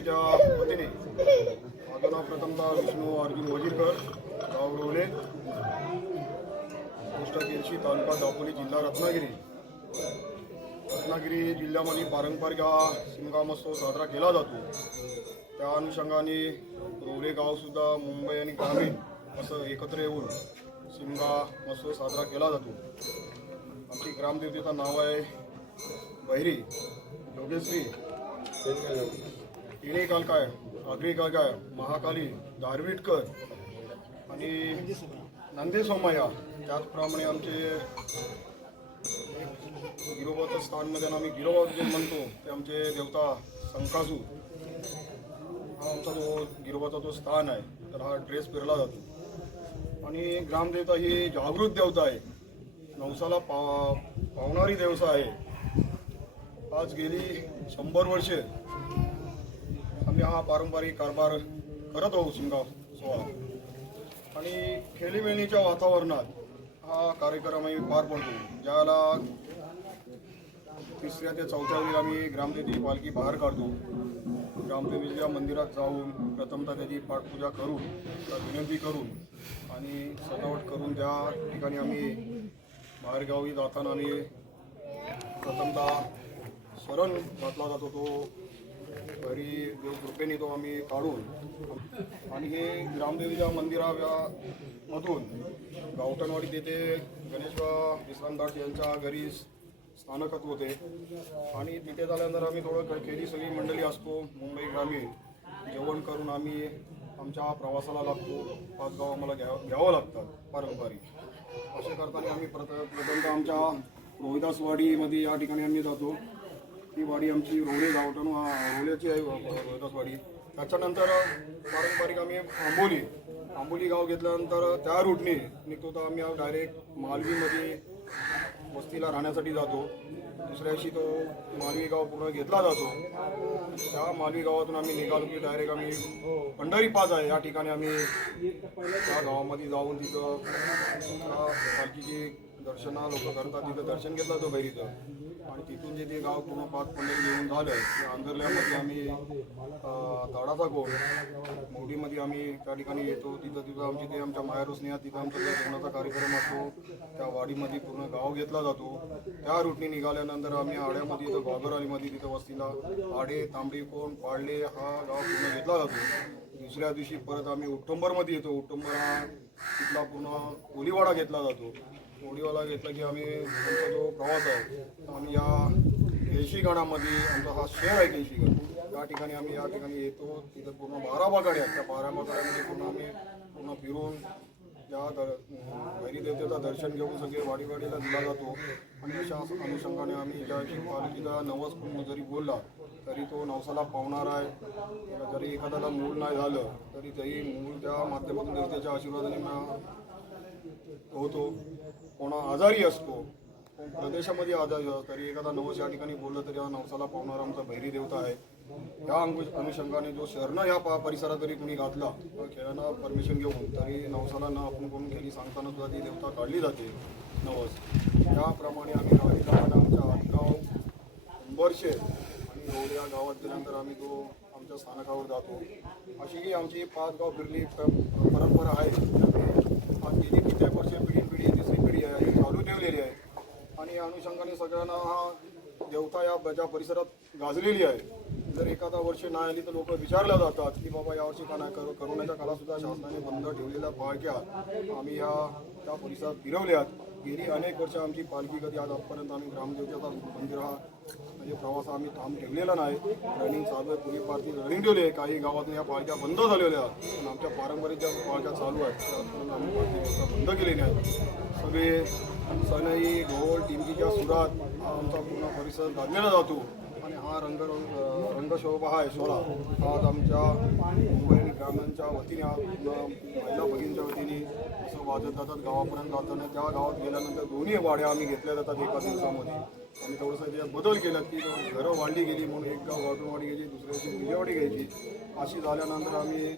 पार्टीच्या वतीने माझं नाव प्रथमतः विष्णू अर्जुन वजीरकर, गाव रोवले, पोस्ट केरशी, तालुका दापोली, जिल्हा रत्नागिरी. रत्नागिरी जिल्ह्यामध्ये पारंपरिक हा शिमगा महोत्सव साजरा केला जातो. त्या अनुषंगाने रोवले गावसुद्धा मुंबई आणि ग्रामीण असं एकत्र येऊन शिमगा महोत्सव साजरा केला जातो. आमची ग्रामदेवतेचं नाव आहे बहिरी योगेश्री तिणे कालकाय, आगरी कालकाय, महाकाली, दारविटकर आणि नंदी सोमय्या. त्याचप्रमाणे आमचे गिरोबाचं स्थानमध्ये आम्ही गिरोबा जे म्हणतो ते आमचे देवता संकासू. हा आमचा जो गिरोबाचा जो स्थान आहे, तर हा ड्रेस पेरला जातो. आणि ग्रामदेवता ही जागृत देवता आहे, नवसाला पावणारी देवता आहे. आज गेली 100 वर्षे आम्ही हा पारंपरिक कारभार करत आहोत शिमगा सोहळा. आणि खेळीमेळीच्या वातावरणात हा कार्यक्रम आम्ही पार पडतो. ज्याला 3ऱ्या ते 4थ्या वेळी आम्ही ग्रामदेवीची पालखी बाहेर काढतो. ग्रामदेवीच्या मंदिरात जाऊन प्रथमतः त्याची पाठपूजा करून, विनंती करून आणि सजावट करून त्या ठिकाणी आम्ही बाहेरगावी जाताना आणि प्रथमतः शरण घातला जातो. तो घरी देवकृपेने तो आम्ही काढून आणि हे ग्रामदेवीच्या मंदिरामधून गावठणवाडी येथे गणेश विश्रामदास यांच्या घरी स्थानकत होते. आणि तिथे झाल्यानंतर आम्ही थोडं खेळी सगळी मंडळी असतो मुंबई ग्रामीण, जेवण करून आम्ही आमच्या प्रवासाला लागतो. 5 गाव आम्हाला घ्यावं लागतात पारंपरिक. असे करताना आम्ही प्रथमतः आमच्या रोहिदासवाडीमध्ये या ठिकाणी आम्ही जातो. ती वाडी आमची रोवले गावठण रोवल्याची आहे रोहिदासवाडी. त्याच्यानंतर पारंपरिक आम्ही आंबोली गाव घेतल्यानंतर त्या रूटने निघतो तर आम्ही डायरेक्ट मालवीमध्ये वस्तीला राहण्यासाठी जातो. दुसऱ्या दिवशी तो मालवी गाव पूर्ण घेतला जातो. त्या मालवी गावातून आम्ही निघालो की डायरेक्ट आम्ही पंढरी पाच आहे या ठिकाणी आम्ही त्या गावामध्ये जाऊन तिथं पालखीची दर्शना लोक करतात. तिथं दर्शन घेतलं होतं बैरीचं. आणि तिथून जे ते गाव पूर्ण 5 पंढरी घेऊन झालं ते आंधरल्यामध्ये आम्ही ताडाचा गोड मोडीमध्ये आम्ही त्या ठिकाणी येतो. तिथं आमची ते आमच्या मायारुसने तिथं आमचा जेवणाचा कार्यक्रम असतो. त्या वाडीमध्ये पूर्ण गाव घेतला जातो. त्या रूटने निघाल्यानंतर आम्ही आड्यामध्ये येतो, घागरवालीमध्ये तिथं वस्तीला आडे, तांबडी, कोण, पाळले हा गाव पूर्ण घेतला जातो. दुसऱ्या दिवशी परत आम्ही उट्टंबरमध्ये येतो. उट्टंबर हा तिथला पूर्ण कोलीवाडा घेतला जातो. कोलीवाडा घेतला की आम्ही आमचा जो प्रवास आहे आम्ही या केळशीगडामध्ये आमचा हा शहर आहे केळशीगड, त्या ठिकाणी आम्ही या ठिकाणी येतो. तिथं पूर्ण 12 बागाड्या आहेत. त्या 12 बागाड्यामध्ये पूर्ण आम्ही फिरून त्या भैरी देवतेचं दर्शन घेऊन सगळे वाडीला दिला जातो. आणि अशा अनुषंगाने आम्ही ज्या पालखीचा नवस जरी बोलला तरी तो नवसाला पावणार आहे. जरी एखाद्याला मूल नाही झालं तरी तरी मूल त्या माध्यमातून देवतेच्या आशीर्वादाने होतो. कोणा आजारी असतो, कोण प्रदेशामध्ये आजारी असतो, तरी एखादा नवस या ठिकाणी बोललं तरी हा नवसाला पावणारा आमचा भैरी देवता आहे. या अनुषंगाने जो शरण या परिसरात जरी कुणी घातला खेळांना परमिशन घेऊन तरी नवसाला न आपण कोण खेळी सांगताना सुद्धा ती देवता काढली जाते नवस. त्याप्रमाणे आम्ही गावात आमच्या आतगाव उंबरशे आणि रोड या गावात गेल्यानंतर आम्ही तो आमच्या स्थानकावर जातो. अशी ही आमची 5 गाव फिरली परंपरा आहे. आज गेली किती वर्षे पिढी 3री पिढी आहे ही चालू ठेवलेली आहे. आणि या अनुषंगाने सगळ्यांना हा देवता या ज्या परिसरात गाजलेली आहे. जर एखादा वर्ष नाही आली तर लोक विचारल्या जातात की बाबा यावर्षी का नाही. करोनाच्या काळातसुद्धा शासनाने बंद ठेवलेल्या पालख्या आम्ही त्या परिसरात फिरवल्यात. गेली अनेक वर्ष आमची पालखी कधी आजपर्यंत आम्ही ग्रामदेवतेचा मंदिर हा म्हणजे प्रवास आम्ही थांब ठेवलेला नाही. रनिंग चालू आहे, पूर्वी पालखी रनिंग ठेवली आहे. काही गावातून या पालख्या बंद झालेल्या पण आमच्या पारंपरिक ज्या पालख्या चालू आहेत त्या आम्ही पालखी बंद केलेल्या आहेत. सगळे सनई, ढोल, टिमकीच्या सुरात हा आमचा पूर्ण परिसर गाजलेला जातो. आणि हा रंगशोभा हा सोहळा आज आमच्या मुंबई आणि ग्रामीणच्या वतीने महिला भगिनीच्या वतीने असं वाजत जातात. गावापर्यंत जाताना त्या गावात गेल्यानंतर दोन्ही वाड्या आम्ही घेतल्या जातात एका दिवसामध्ये. आम्ही थोडंसं त्याच्यात बदल केला की घरं वाढली गेली म्हणून एक गाव गावठणवाडी घ्यायची, दुसऱ्या दिवशी विजयवाडी घ्यायची. अशी झाल्यानंतर आम्ही